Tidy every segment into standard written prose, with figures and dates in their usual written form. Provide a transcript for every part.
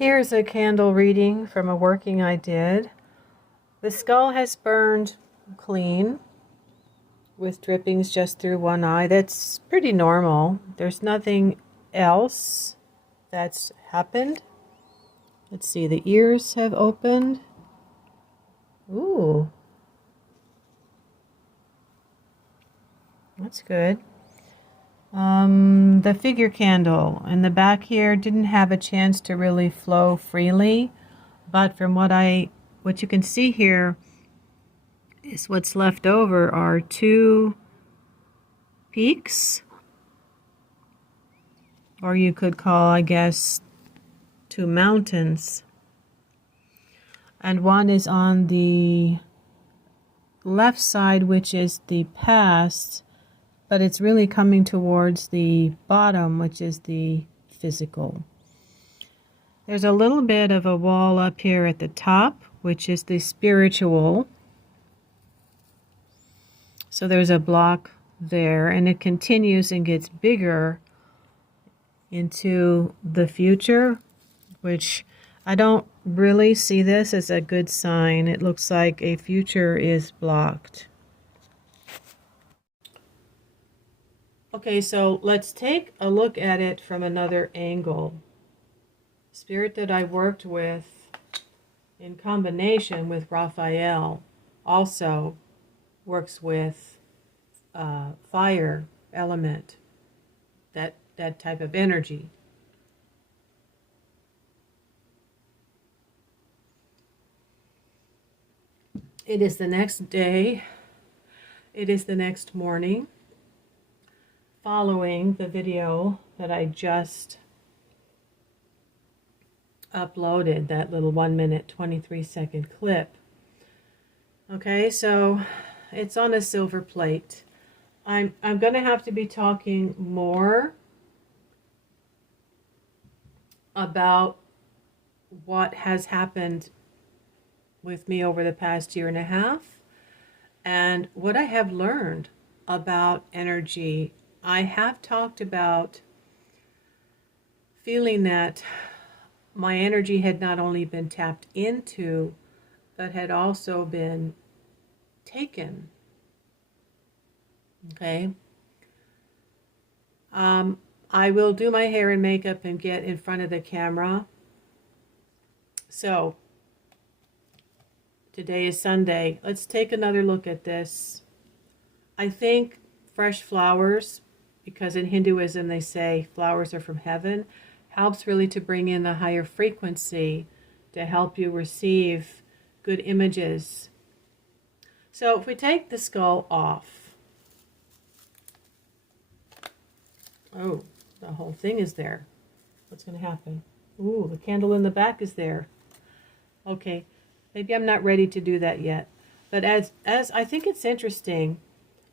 Here's a candle reading from a working I did. The skull has burned clean with drippings just through one eye. That's pretty normal. There's nothing else that's happened. Let's see, the ears have opened. Ooh. That's good. The figure candle in the back here didn't have a chance to really flow freely, but from what you can see here is what's left over are two peaks, or you could call, I guess, two mountains. And one is on the left side, which is the past, but it's really coming towards the bottom, which is the physical. There's a little bit of a wall up here at the top, which is the spiritual. So there's a block there, and it continues and gets bigger into the future, which I don't really see this as a good sign. It looks like a future is blocked. Okay, so let's take a look at it from another angle. Spirit that I worked with in combination with Raphael also works with fire element, that type of energy. It is the next day. It is the next morning, following the video that I just uploaded, that little 1-minute 23-second clip. Okay, so it's on a silver plate. I'm going to have to be talking more about what has happened with me over the past 1.5 years and what I have learned about energy. I have talked about feeling that my energy had not only been tapped into, but had also been taken. Okay. I will do my hair and makeup and get in front of the camera. So, today is Sunday. Let's take another look at this. I think fresh flowers, because in Hinduism they say flowers are from heaven, helps really to bring in a higher frequency to help you receive good images. So if we take the skull off, oh, the whole thing is there. What's going to happen? Ooh, the candle in the back is there. Okay, maybe I'm not ready to do that yet. But as I think it's interesting,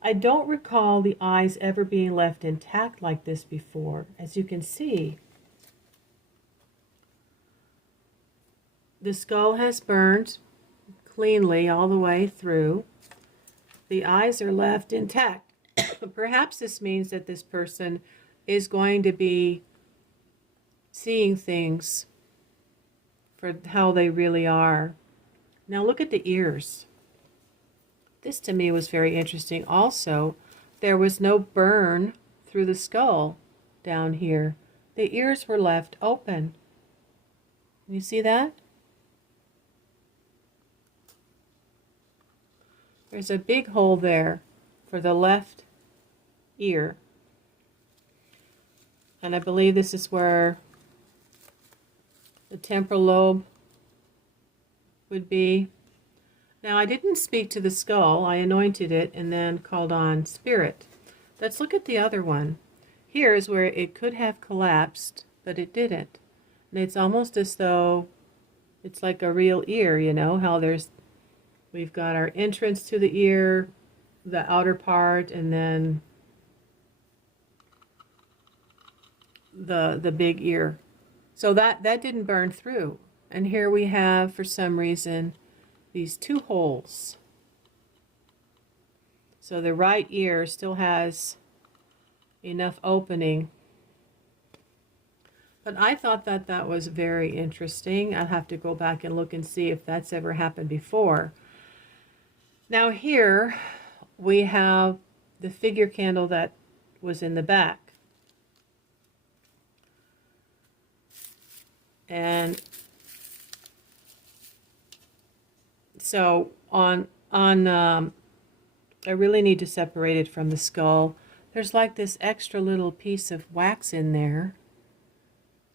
I don't recall the eyes ever being left intact like this before. As you can see, the skull has burned cleanly all the way through. The eyes are left intact. Perhaps this means that this person is going to be seeing things for how they really are. Now look at the ears. This to me was very interesting. Also, there was no burn through the skull down here. The ears were left open. You see that? There's a big hole there for the left ear. And I believe this is where the temporal lobe would be. Now, I didn't speak to the skull. I anointed it and then called on spirit. Let's look at the other one. Here is where it could have collapsed, but it didn't. And it's almost as though it's like a real ear, you know, how we've got our entrance to the ear, the outer part, and then the big ear. So that didn't burn through. And here we have, for some reason, these two holes. So the right ear still has enough opening. But I thought that that was very interesting. I'll have to go back and look and see if that's ever happened before. Now here we have the figure candle that was in the back. And so I really need to separate it from the skull. There's like this extra little piece of wax in there.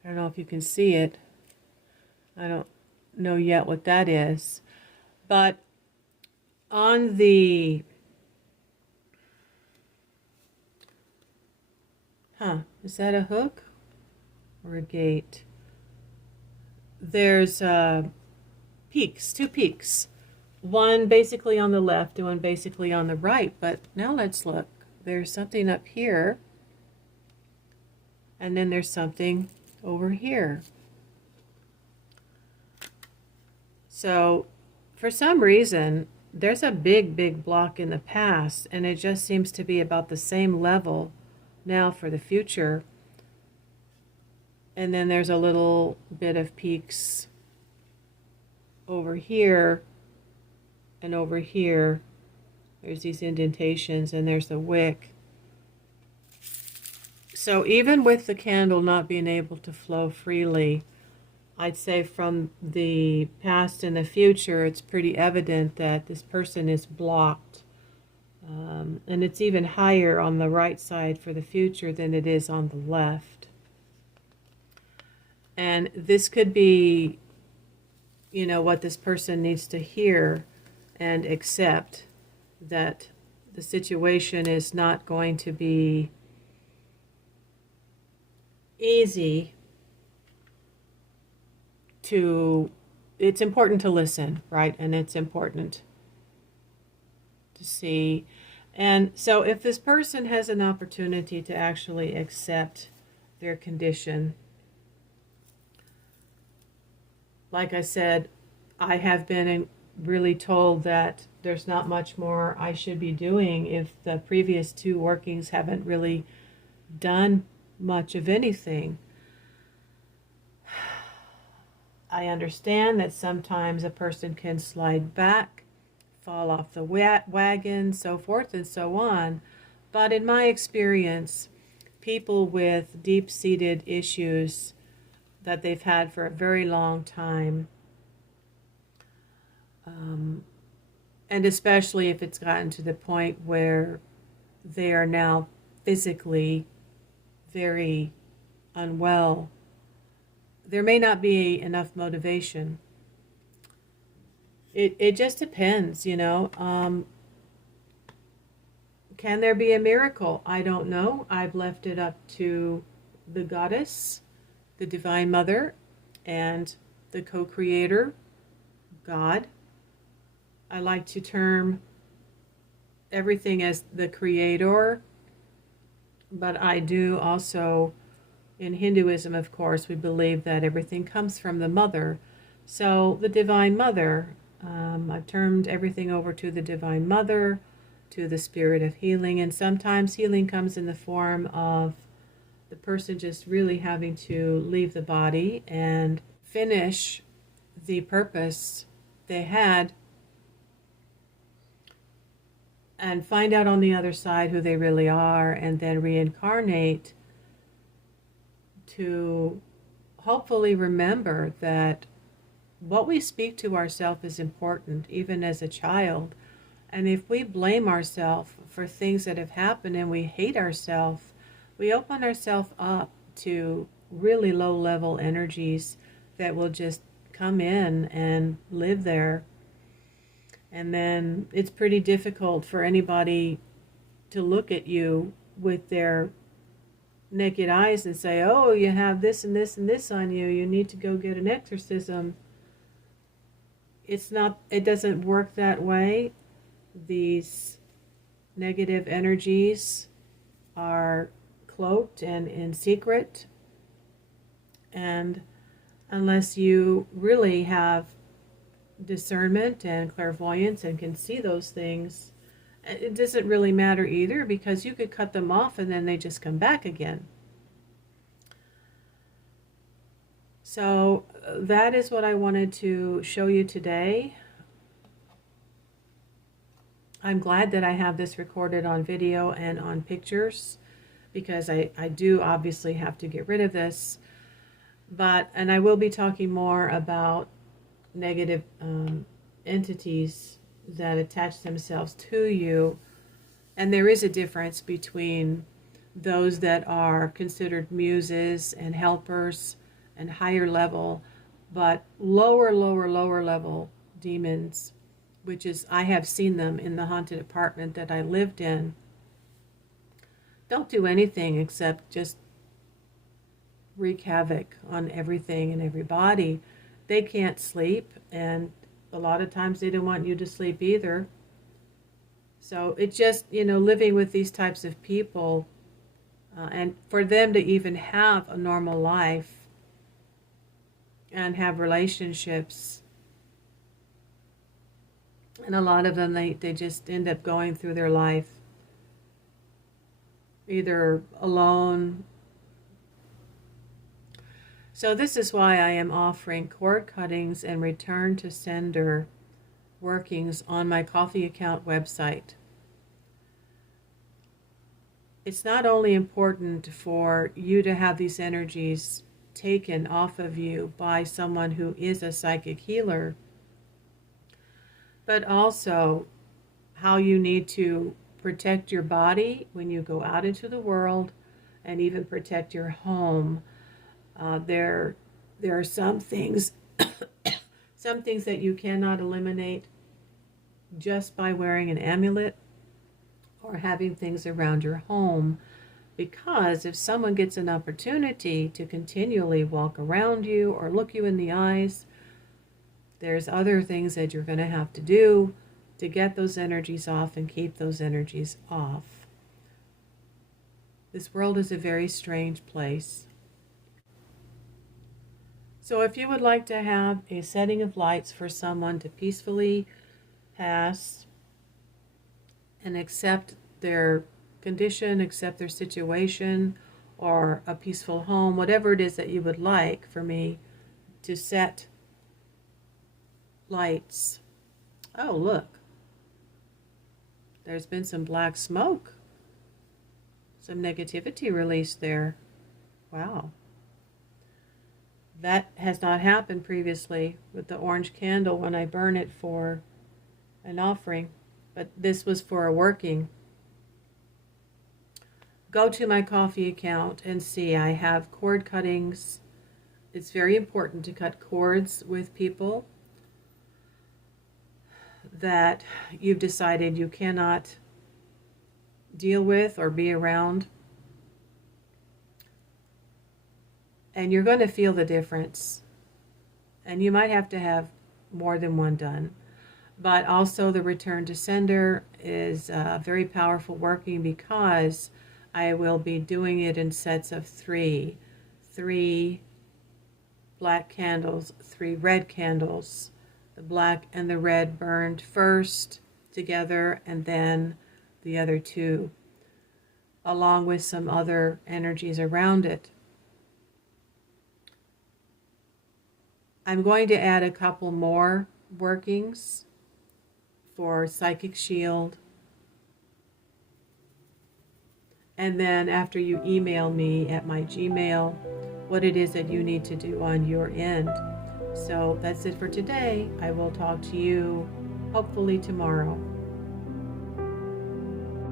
I don't know if you can see it. I don't know yet what that is. But on the... is that a hook or a gate? There's peaks, two peaks. One basically on the left and one basically on the right. But now let's look. There's something up here. And then there's something over here. So for some reason, there's a big block in the past, and it just seems to be about the same level now for the future. And then there's a little bit of peaks over here and over here. There's these indentations, and there's the wick. So even with the candle not being able to flow freely, I'd say from the past and the future, it's pretty evident that this person is blocked. And it's even higher on the right side for the future than it is on the left. And this could be, you know, what this person needs to hear and accept, that the situation is not going to be easy to, it's important to listen, right? And it's important to see. And so if this person has an opportunity to actually accept their condition, like I said, I have been really told that there's not much more I should be doing if the previous two workings haven't really done much of anything. I understand that sometimes a person can slide back, fall off the wagon, so forth and so on. But in my experience, people with deep-seated issues that they've had for a very long time, and especially if it's gotten to the point where they are now physically very unwell, there may not be enough motivation. It just depends, you know. Can there be a miracle? I don't know. I've left it up to the goddess, the Divine Mother, and the co-creator, God. I like to term everything as the creator, but I do also, in Hinduism, of course, we believe that everything comes from the Mother. So the Divine Mother, I've termed everything over to the Divine Mother, to the Spirit of healing, and sometimes healing comes in the form of the person just really having to leave the body and finish the purpose they had and find out on the other side who they really are, and then reincarnate to hopefully remember that what we speak to ourselves is important, even as a child. And if we blame ourselves for things that have happened and we hate ourselves, we open ourselves up to really low-level energies that will just come in and live there. And then it's pretty difficult for anybody to look at you with their naked eyes and say, oh, you have this and this and this on you, you need to go get an exorcism. It's not, it doesn't work that way. These negative energies are cloaked and in secret, and unless you really have discernment and clairvoyance and can see those things, it doesn't really matter either, because you could cut them off and then they just come back again. So that is what I wanted to show you today. I'm glad that I have this recorded on video and on pictures, because I do obviously have to get rid of this. And I will be talking more about negative entities that attach themselves to you. And there is a difference between those that are considered muses and helpers and higher level, but lower level demons, which is, I have seen them in the haunted apartment that I lived in, don't do anything except just wreak havoc on everything and everybody. They can't sleep, and a lot of times they don't want you to sleep either. So it just, living with these types of people, and for them to even have a normal life and have relationships, and a lot of them, they just end up going through their life either alone. So this is why I am offering cord cuttings and return to sender workings on my Ko-fi account website. It's not only important for you to have these energies taken off of you by someone who is a psychic healer, but also how you need to protect your body when you go out into the world, and even protect your home. There are some things some things that you cannot eliminate just by wearing an amulet or having things around your home, because if someone gets an opportunity to continually walk around you or look you in the eyes, there's other things that you're going to have to do to get those energies off and keep those energies off. This world is a very strange place. So if you would like to have a setting of lights for someone to peacefully pass and accept their condition, accept their situation, or a peaceful home, whatever it is that you would like for me to set lights. Oh, look. There's been some black smoke. Some negativity released there. Wow. That has not happened previously with the orange candle when I burn it for an offering. But this was for a working. Go to my Ko-fi account and see. I have cord cuttings. It's very important to cut cords with people that you've decided you cannot deal with or be around. And you're going to feel the difference. And you might have to have more than one done. But also the return to sender is very powerful working, because I will be doing it in sets of three. 3 black candles, 3 red candles. The black and the red burned first together, and then the other 2, along with some other energies around it. I'm going to add a couple more workings for Psychic Shield. And then after you email me at my Gmail what it is that you need to do on your end. So that's it for today. I will talk to you hopefully tomorrow.